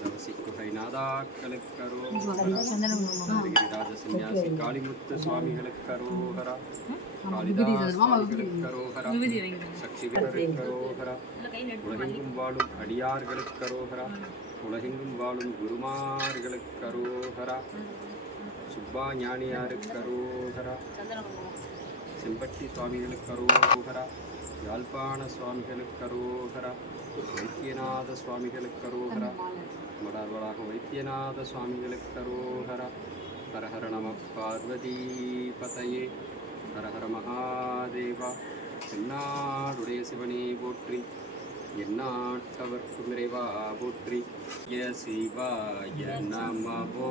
நவசிக்குகைநாதாக்களுக்கரோகரா சந்தனம் ராஜ சன்னியாசி காளிமுத்து சுவாமிகளுக்கரோகரா காளிதாஸ் சுவாமிகளுக்கரோகரா விபூதி வைங்க சக்தி வீரருக்கரோகரா உலகெங்கும் வாழும் அடியார்களுக்கரோகரா உலகெங்கும் வாழும் குருமார்களுக்கரோகரா சுப்பா ஞானியாருக்கரோகரா செம்பட்டி சுவாமிகளுக்கரோகரா யாழ்ப்பாண சுவாமிகளுக்கரோகரா வைத்தியநாத சுவாமிகளுக்கரோகரா மலர்வளாக வைத்தியநாத சுவாமிகளுக்கரோகரா ஹரஹர நம பார்வதி பதையே. ஹரஹர மகாதேவா. தென்னாடுடைய சிவனே போற்றி. எந்நாட்டவர்க்கும் இறைவா போற்றி. ய சிவாய நமவோ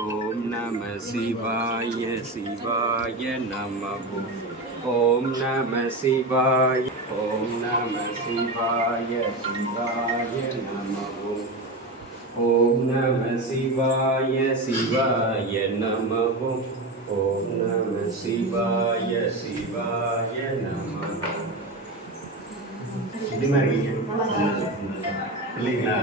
ஓம் நம சிவாய சிவாய நமவோ ஓம் நம சிவாய ஓம் நம சிவாய சிவாய நமவோ ஓம் நம சிவாய சிவாய நமவோ ஓம் நம சிவாய சிவாய நமவோ இது மாதிரி இல்லைங்களா?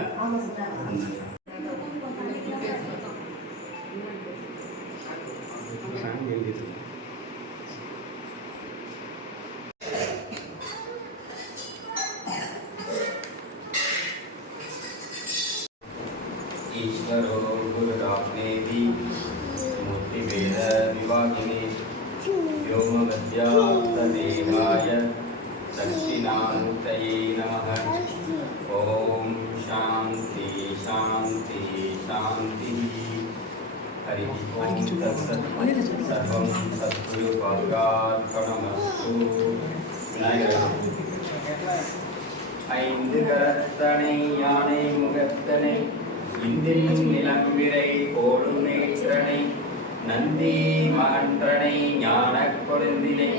ईश्वरो गुरुरात्मेति मूर्तिभेदविभागिने व्योमवद्याप्तदेहाय दक्षिणामूर्तये नमः ॐ शान्ति शान्ति शान्तिः हरिः ॐ तत्सत् सर्वं सद्गुरुपादार्पणमस्तु विनायकः ஐந்து கரத்தனை யானை முகத்தனை இந்தில் நிலம்பிரை போடும் நேற்றனை நந்தி மகன்றனை ஞானக் கொழுந்தினை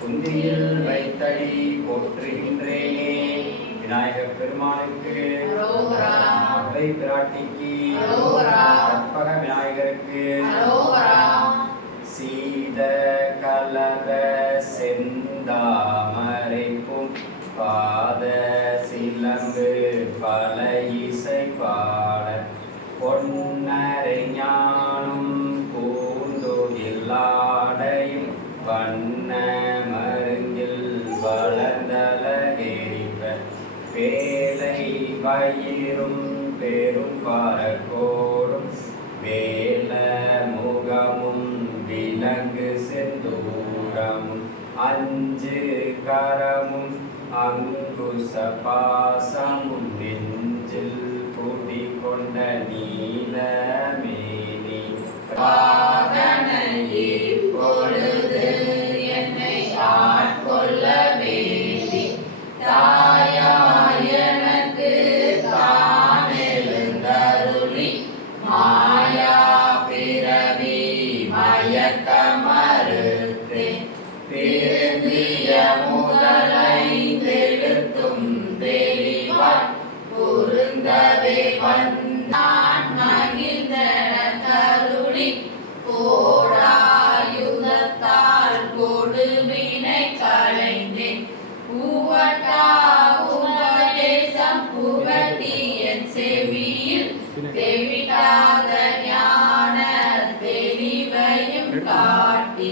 குந்தியில் வைத்தடி போற்றுகின்றேனே. விநாயகப் பெருமானுக்கு அவை பிராட்டிக்கு கற்பக விநாயகருக்கு சீத கலர செந்தாமரைப்பும் பாத அஞ்சு கரமும் அங்குச பாசமும் நெஞ்சில் கூட்டிக் கொண்ட நீலமேனி. காட்டி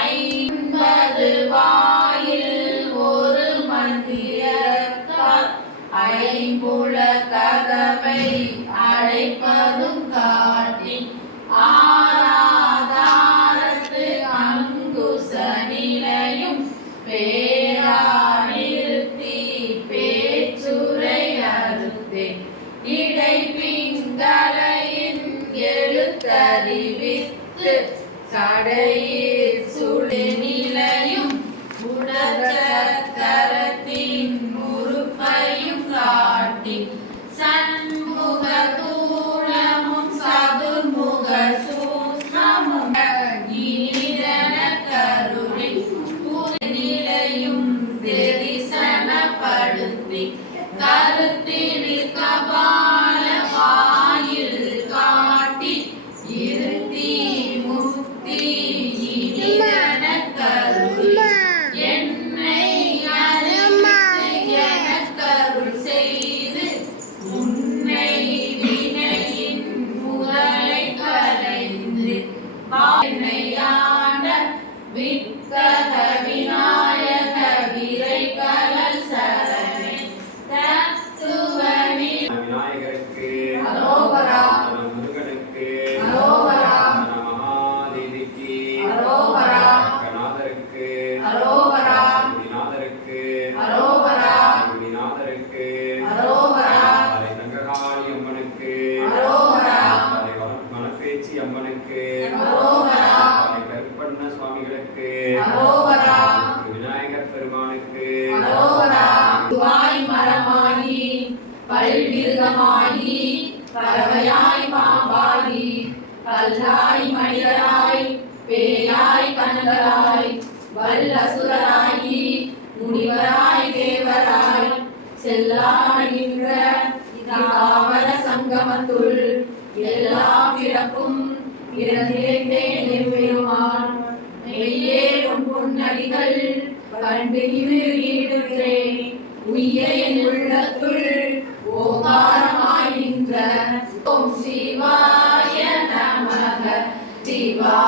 ஐம்பது வாயில் ஒரு மந்திரத்தால் ஐம்புல கதவை அழைப்பதும் காட்டி ஆராதாரத்து அங்குச நிலையும் பேரா நிறுத்தி பேச்சுரை அறுத்தே இடை பிங்கலையின் எழுத்தறிவித்து கடையில் சுடு நிலையும் உடற்ற பல்விருகமாகி பறவையாய் பாம்பாகி கல்லாய் மனிதராய் பேயாய் கண்களாய் வல்லசுரராகி முனிவராய் தேவராய் செல்லாடுகின்ற தாவர சங்கமத்துள் எல்லா பிறப்பும் இறந்தேன் எம்பெருமான் மெய்யே உன் புன்னடிகள் கண்டு இது என் உள்ளத்துள் ஓங்காரமாயின்ற ஓம் சிவாய நமக. சிவா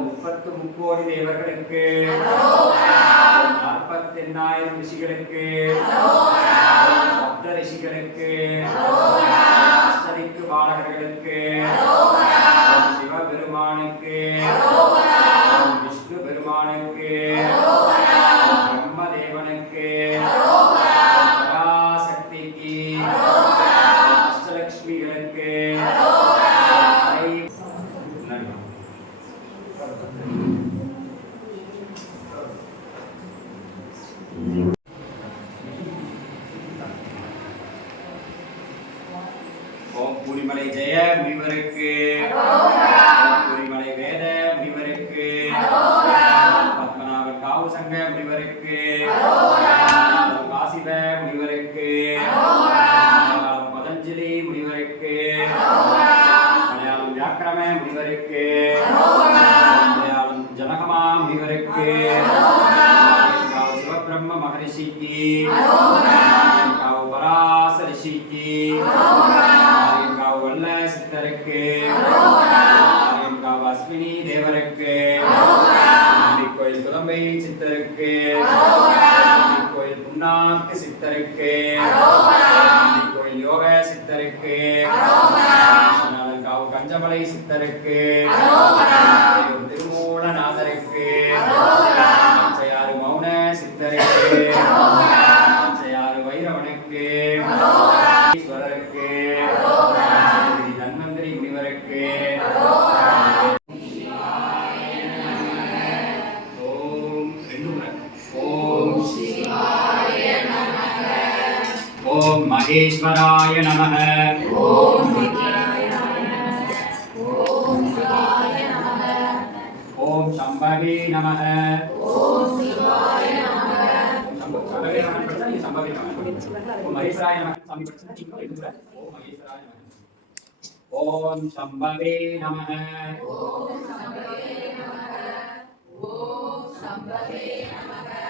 முப்பத்து முக்கோடி தேவர்களுக்கு நாற்பத்தி எண்ணாயிரம் ரிஷிகளுக்கு சப்த ரிஷிகளுக்கு அஷ்டதிக்கு பாலகர்களுக்கு சிவபெருமானுக்கு விஷ்ணு பெருமானுக்கு பிரம்மதேவனுக்கு பராசக்திக்கு அஷ்டலட்சுமிகளுக்கு சித்தருக்கு. கஞ்சமலை சித்தருக்கு. ஓம் மகேஸ்வராய நமக. ஓம் சம்பவே நமக. ஓம் சம்பவே நம ஓம் சம்பவே நமக.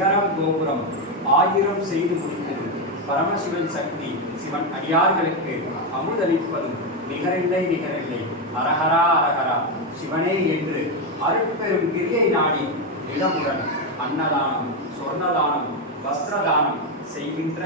சிகரம் கோபுரம் ஆயிரம் செய்து முடித்தது. பரமசிவன் சக்தி சிவன் அடியார்களுக்கு அமுதளிப்பதும் நிகரில்லை நிகரில்லை. அரஹரா அரஹரா சிவனே என்று அருட்பெரும் கிரியை நாடி இடமுடன் அன்னதானம் சொர்ணதானம் வஸ்திரதானம் செய்கின்ற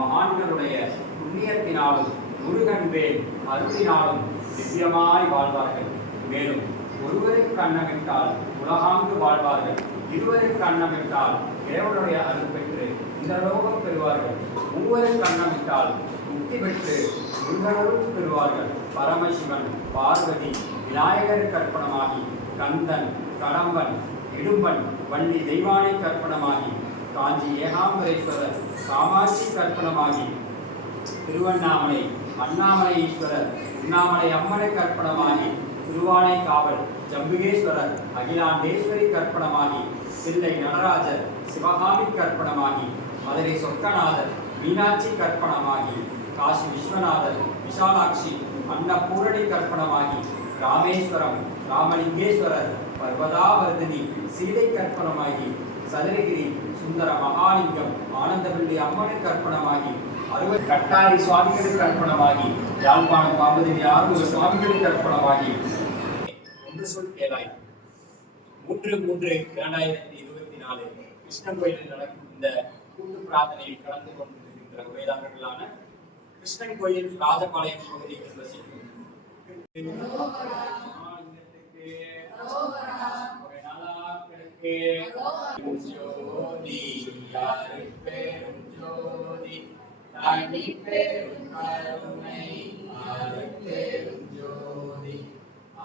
மகான்களுடைய புண்ணியத்தினாலும் முருகன் வேல் அருளினாலும் திவ்யமாய் வாழ்வார்கள். மேலும் ஒருவருக்கு அன்னமிட்டால் உலகாங்கு வாழ்வார்கள். இருவருக்கு அன்னமிட்டால் தேவனுடைய அருள் பெற்று இந்த லோகம் பெறுவார்கள். மூவரும் கண்ணமிட்டால் முக்தி பெற்று முருகனருள் பெறுவார்கள். பரமசிவன் பார்வதி விநாயகர் கற்பனமாகி கந்தன் கடம்பன் இடும்பன் வள்ளி தெய்வானை கற்பனமாகி காஞ்சி ஏகாம்பரேஸ்வரர் காமாட்சி கற்பனமாகி திருவண்ணாமலை அண்ணாமலை ஈஸ்வரர் உண்ணாமலை அம்மனை கற்பனமாகி திருவானை காவல் ஜம்புகேஸ்வரர் அகிலாண்டேஸ்வரி கற்பனமாகி சில்லை நடராஜர் சிவகாமி கற்பனமாகி மதுரை சொர்க்கநாதர் மீனாட்சி கற்பனமாகி காசி விஸ்வநாதர் விஷாலாட்சி அன்னபூரணி கற்பனமாகி ராமேஸ்வரம் ராமலிங்கேஸ்வரர் பர்வதாவர்தினி சீதை கற்பனமாகி சதுரகிரி சுந்தர மகாலிங்கம் ஆனந்தவள்ளி அம்மனை கற்பணமாகி அறுபது கட்டாரி சுவாமிகளுக்கு அர்ப்பணமாகி யாழ்ப்பாணம் பாம்பதிரி ஆறுமுக சுவாமிகளுக்கு அர்ப்பணமாகி ஒன்று சொல் கேளாய். மூன்று மூன்று இரண்டாயிரத்தி இருபத்தி நாலு கிருஷ்ணன் கோயிலில் நடக்கும் இந்த கூட்டு பிரார்த்தனையில் கலந்து கொண்டிருக்கின்ற வேதாந்தர்களான கிருஷ்ணன் கோயில் ராஜபாளையம் பகுதியில் வசிக்கும். ஜோதி யாரு ஜோதி தனி பேரும் கருணை ஆறு ஜோதி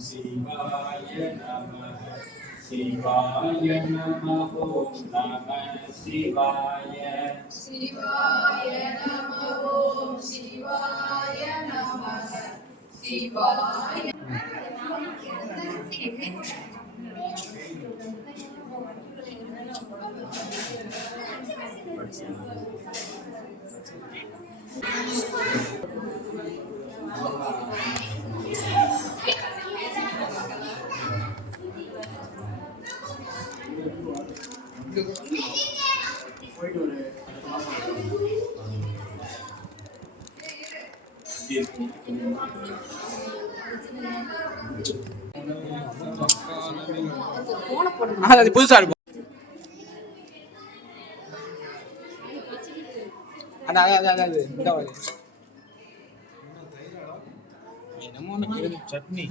சிவாய நம சிவாய நம ஓம் நம சிவாய சிவாய நம ஓம் சிவாய நம சிவாய போயிட்டு ஒரு அது புதுசா இருக்கும். அதான் அதான் அதான் அது இந்த என்னமோ சட்னி.